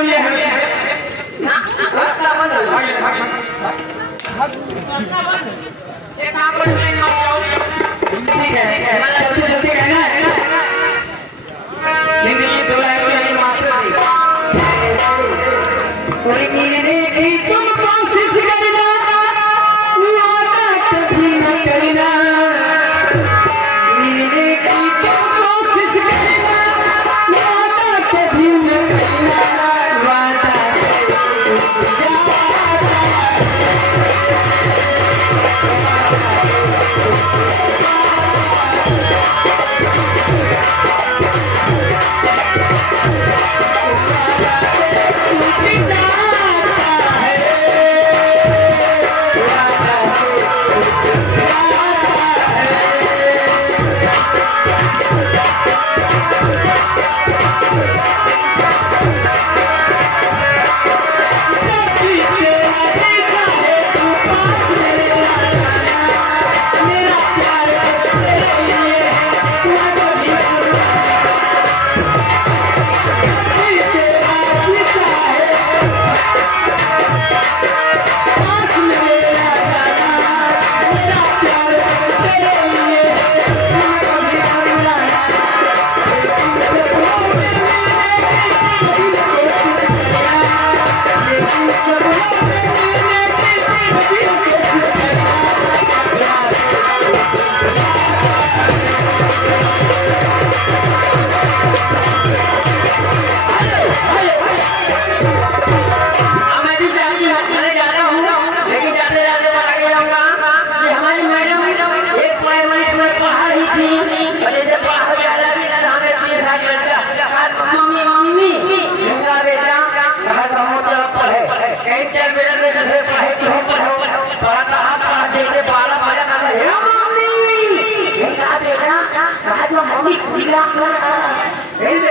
जमले है ना रास्ता बंद है रास्ता बंद देखा पर मैं ना जाऊं ठीक है हमारा जल्दी जल्दी रहना है ना जिंदगी तो है कोई मात्र कोई नींद की तुम कोशिश करना वादा कभी न करना नींद की तुम कोशिश करना वादा कभी न करना वादा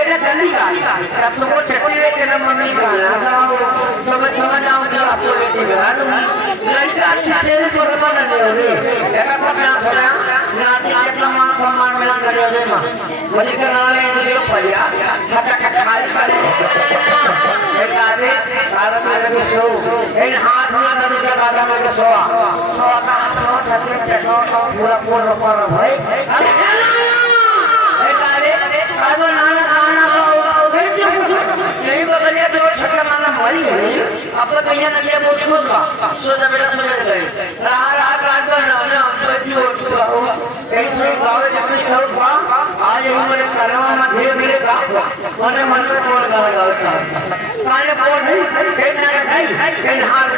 आप लोगों को छठी में जन्म मम्मी का तो मैं समझ आऊँ जब आप लोग बेटी बना लड़का किसी से बराबर नहीं होगी ऐसा सब यहाँ थोड़ा नाती के सम्मान मिला करे होगे माँ बोली कर नाले मुझे पढ़िया छठा का खाली करे एक आदमी सारा मेरे को सो एक हाथ में ना दूसरा बाधा में को सोआ का हाथ में छठी में पूरा पूरा पूरा भाई एक आदमी साधु नाना यही बदलिया जो छठा माना हमारी है अब तो कहीं ना कहीं मोटी होगा सोचा बेटा समझ गए रात को ना हम तो इतनी और सुबह होगा कैसे गाँव में अपनी सब हुआ आज हम मेरे कर्म में धीरे धीरे गाँव मन में बोल गाँव गाँव काले बोल नहीं कहीं ना कहीं हार